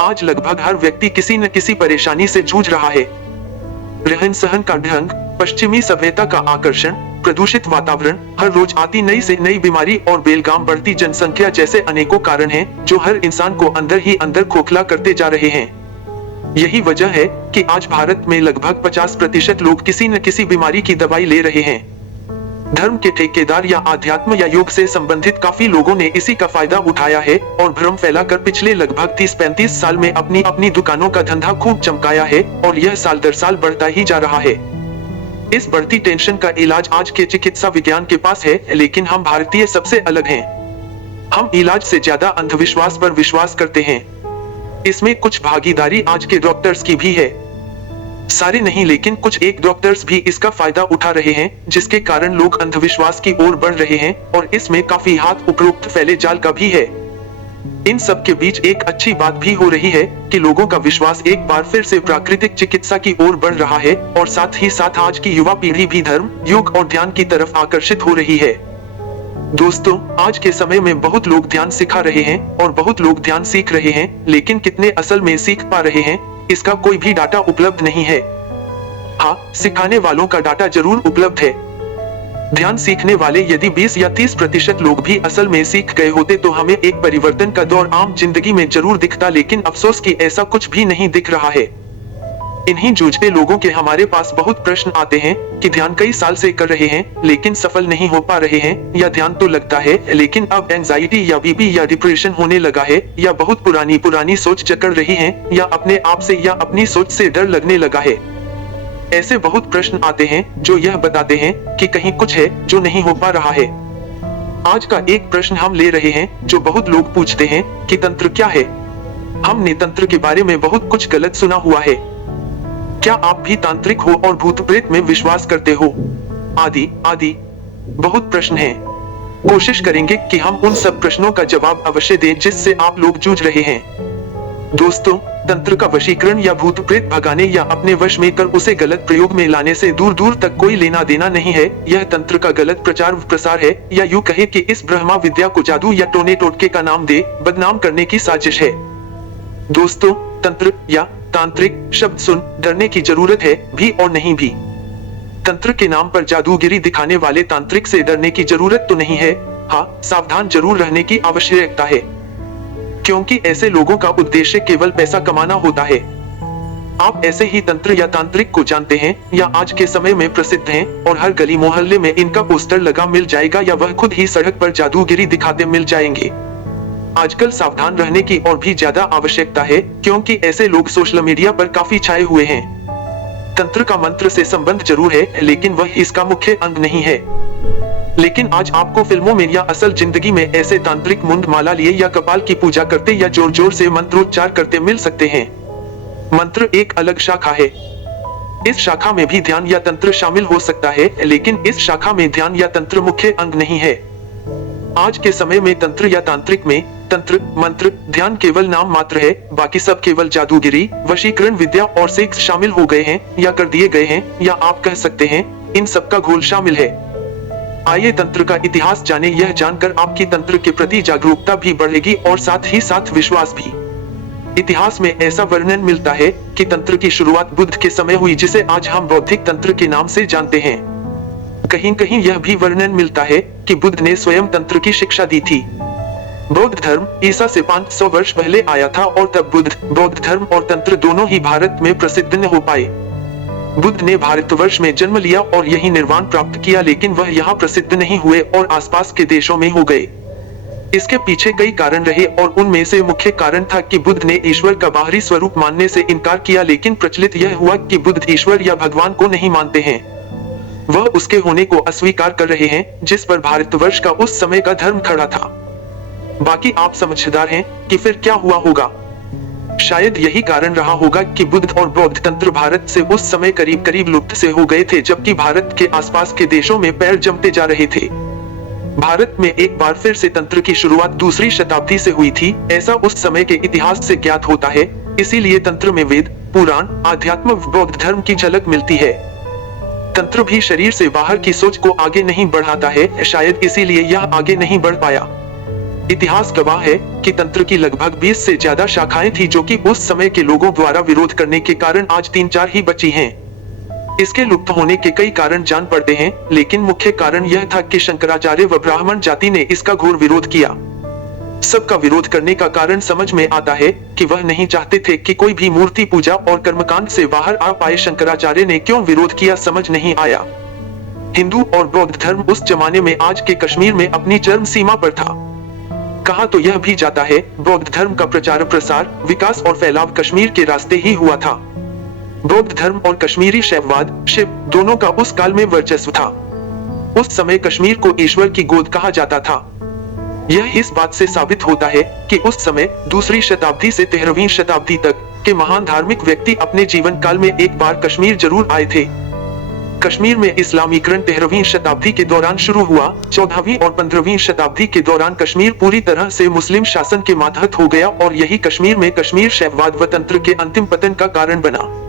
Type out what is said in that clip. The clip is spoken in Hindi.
आज लगभग हर व्यक्ति किसी न किसी परेशानी से जूझ रहा है। रहन सहन का ढंग, पश्चिमी सभ्यता का आकर्षण, प्रदूषित वातावरण, हर रोज आती नई से नई बीमारी और बेलगाम बढ़ती जनसंख्या जैसे अनेकों कारण हैं जो हर इंसान को अंदर ही अंदर खोखला करते जा रहे हैं। यही वजह है कि आज भारत में लगभग 50% लोग किसी न किसी बीमारी की दवाई ले रहे हैं। धर्म के ठेकेदार या आध्यात्म या योग से संबंधित काफी लोगों ने इसी का फायदा उठाया है और भ्रम फैलाकर पिछले लगभग 30-35 साल में अपनी अपनी दुकानों का धंधा खूब चमकाया है और यह साल दर साल बढ़ता ही जा रहा है। इस बढ़ती टेंशन का इलाज आज के चिकित्सा विज्ञान के पास है, लेकिन हम भारतीय सबसे अलग हैं। हम इलाज से ज्यादा अंधविश्वास पर विश्वास करते हैं। इसमें कुछ भागीदारी आज के डॉक्टर्स की भी है। सारे नहीं, लेकिन कुछ एक डॉक्टर्स भी इसका फायदा उठा रहे हैं, जिसके कारण लोग अंधविश्वास की ओर बढ़ रहे हैं और इसमें काफी हाथ उपरोक्त फैले जाल का भी है। इन सब के बीच एक अच्छी बात भी हो रही है कि लोगों का विश्वास एक बार फिर से प्राकृतिक चिकित्सा की ओर बढ़ रहा है और साथ ही साथ आज की युवा पीढ़ी भी धर्म, योग और ध्यान की तरफ आकर्षित हो रही है। दोस्तों, आज के समय में बहुत लोग ध्यान सिखा रहे हैं और बहुत लोग ध्यान सीख रहे हैं, लेकिन कितने असल में सीख पा रहे हैं इसका कोई भी डाटा उपलब्ध नहीं है। हाँ, सिखाने वालों का डाटा जरूर उपलब्ध है। ध्यान सीखने वाले यदि 20 या 30% लोग भी असल में सीख गए होते तो हमें एक परिवर्तन का दौर आम जिंदगी में जरूर दिखता, लेकिन अफसोस कि ऐसा कुछ भी नहीं दिख रहा है। इन्हीं जूझते लोगों के हमारे पास बहुत प्रश्न आते हैं कि ध्यान कई साल से कर रहे हैं लेकिन सफल नहीं हो पा रहे हैं, या ध्यान तो लगता है लेकिन अब एंजाइटी या बीपी या डिप्रेशन होने लगा है, या बहुत पुरानी सोच जकड़ रही है, या अपने आप से या अपनी सोच से डर लगने लगा है। ऐसे बहुत प्रश्न आते हैं जो यह बताते हैं कि कहीं कुछ है जो नहीं हो पा रहा है। आज का एक प्रश्न हम ले रहे हैं जो बहुत लोग पूछते हैं कि तंत्र क्या है। हमने तंत्र के बारे में बहुत कुछ गलत सुना हुआ है। क्या आप भी तांत्रिक हो और भूत प्रेत में विश्वास करते हो? आदि आदि बहुत प्रश्न हैं। कोशिश करेंगे कि हम उन सब प्रश्नों का जवाब अवश्य दें जिससे आप लोग जूझ रहे हैं। दोस्तों, तंत्र का वशीकरण या भूत प्रेत भगाने या अपने वश में कर उसे गलत प्रयोग में लाने से दूर दूर तक कोई लेना देना नहीं है। यह तंत्र का गलत प्रचार प्रसार है, या यूं कहे कि इस ब्रह्मा विद्या को जादू या टोने टोटके का नाम दे बदनाम करने की साजिश है। दोस्तों, तंत्र या तांत्रिक शब्द सुन डरने की जरूरत है भी और नहीं भी। तंत्र के नाम पर जादूगिरी दिखाने वाले तांत्रिक से डरने की जरूरत तो नहीं है। हाँ, सावधान जरूर रहने की आवश्यकता है, क्योंकि ऐसे लोगों का उद्देश्य केवल पैसा कमाना होता है। आप ऐसे ही तंत्र या तांत्रिक को जानते हैं या आज के समय में प्रसिद्ध हैं और हर गली मोहल्ले में इनका पोस्टर लगा मिल जाएगा, या वह खुद ही सड़क पर जादूगिरी दिखाते मिल जाएंगे। आजकल सावधान रहने की और भी ज्यादा आवश्यकता है, क्योंकि ऐसे लोग सोशल मीडिया पर काफी छाए हुए हैं। तंत्र का मंत्र से संबंध जरूर है, लेकिन वह इसका मुख्य अंग नहीं है। लेकिन आज आपको फिल्मों में या असल जिंदगी में ऐसे तांत्रिक मुंड माला लिए या कपाल की पूजा करते या जोर जोर से मंत्रोच्चार करते मिल सकते हैं। मंत्र एक अलग शाखा है। इस शाखा में भी ध्यान या तंत्र शामिल हो सकता है, लेकिन इस शाखा में ध्यान या तंत्र मुख्य अंग नहीं है। आज के समय में तंत्र या तांत्रिक में तंत्र, मंत्र, ध्यान केवल नाम मात्र है। बाकी सब केवल जादूगिरी, वशीकरण विद्या और सेक्स शामिल हो गए हैं या कर दिए गए हैं, या आप कह सकते हैं इन सब का घोल शामिल है। आइए तंत्र का इतिहास जाने। यह जानकर आपकी तंत्र के प्रति जागरूकता भी बढ़ेगी और साथ ही साथ विश्वास भी। इतिहास में ऐसा वर्णन मिलता है कि तंत्र की शुरुआत बुद्ध के समय हुई, जिसे आज हम बौद्धिक तंत्र के नाम से जानते हैं। कहीं कहीं यह भी वर्णन मिलता है कि बुद्ध ने स्वयं तंत्र की शिक्षा दी थी। बौद्ध धर्म ईसा से 500 वर्ष पहले आया था और तब बुद्ध, बौद्ध धर्म और तंत्र दोनों ही भारत में प्रसिद्ध न हो पाए। बुद्ध ने भारतवर्ष में जन्म लिया और यही निर्वाण प्राप्त किया, लेकिन वह यहाँ प्रसिद्ध नहीं हुए और आसपास के देशों में हो गए। इसके पीछे कई कारण रहे और उनमें से मुख्य कारण था कि बुद्ध ने ईश्वर का बाहरी स्वरूप मानने से इनकार किया, लेकिन प्रचलित यह हुआ कि बुद्ध ईश्वर या भगवान को नहीं मानते हैं। वह उसके होने को अस्वीकार कर रहे हैं, जिस पर भारतवर्ष का उस समय का धर्म खड़ा था। बाकी आप समझदार हैं कि फिर क्या हुआ होगा। शायद यही कारण रहा होगा कि बुद्ध और बौद्ध तंत्र भारत से उस समय करीब करीब लुप्त से हो गए थे, जबकि भारत के आसपास के देशों में पैर जमते जा रहे थे। भारत में एक बार फिर से तंत्र की शुरुआत दूसरी शताब्दी से हुई थी, ऐसा उस समय के इतिहास से ज्ञात होता है। इसीलिए तंत्र में वेद, पुराण, अध्यात्म, बौद्ध धर्म की झलक मिलती है। तंत्र भी शरीर से बाहर की सोच को आगे नहीं बढ़ाता है, शायद इसीलिए यह आगे नहीं बढ़ पाया। इतिहास गवाह है कि तंत्र की लगभग 20 से ज्यादा शाखाएं थी जो कि उस समय के लोगों द्वारा विरोध करने के कारण आज 3-4 ही बची हैं। इसके लुप्त होने के कई कारण जान पड़ते हैं, लेकिन मुख्य कारण यह था कि शंकराचार्य व ब्राह्मण जाति ने इसका घोर विरोध किया। सबका विरोध करने का कारण समझ में आता है कि वह नहीं चाहते थे कि कोई भी मूर्ति पूजा और कर्मकांड से बाहर आ पाए। शंकराचार्य ने क्यों विरोध किया समझ नहीं आया। हिंदू और बौद्ध धर्म उस जमाने में आज के कश्मीर में अपनी चरम सीमा पर था। कहा तो यह भी जाता है बौद्ध धर्म का प्रचार प्रसार, विकास और फैलाव कश्मीर के रास्ते ही हुआ था। बौद्ध धर्म और कश्मीरी शैववाद, शिव दोनों का उस काल में वर्चस्व था। उस समय कश्मीर को ईश्वर की गोद कहा जाता था। यह इस बात से साबित होता है कि उस समय दूसरी शताब्दी से 13वीं शताब्दी तक के महान धार्मिक व्यक्ति अपने जीवन काल में एक बार कश्मीर जरूर आए थे। कश्मीर में इस्लामीकरण 13वीं शताब्दी के दौरान शुरू हुआ। 14वीं और 15वीं शताब्दी के दौरान कश्मीर पूरी तरह से मुस्लिम शासन के मातहत हो गया और यही कश्मीर में कश्मीर शैववाद व तंत्र के अंतिम पतन का कारण बना।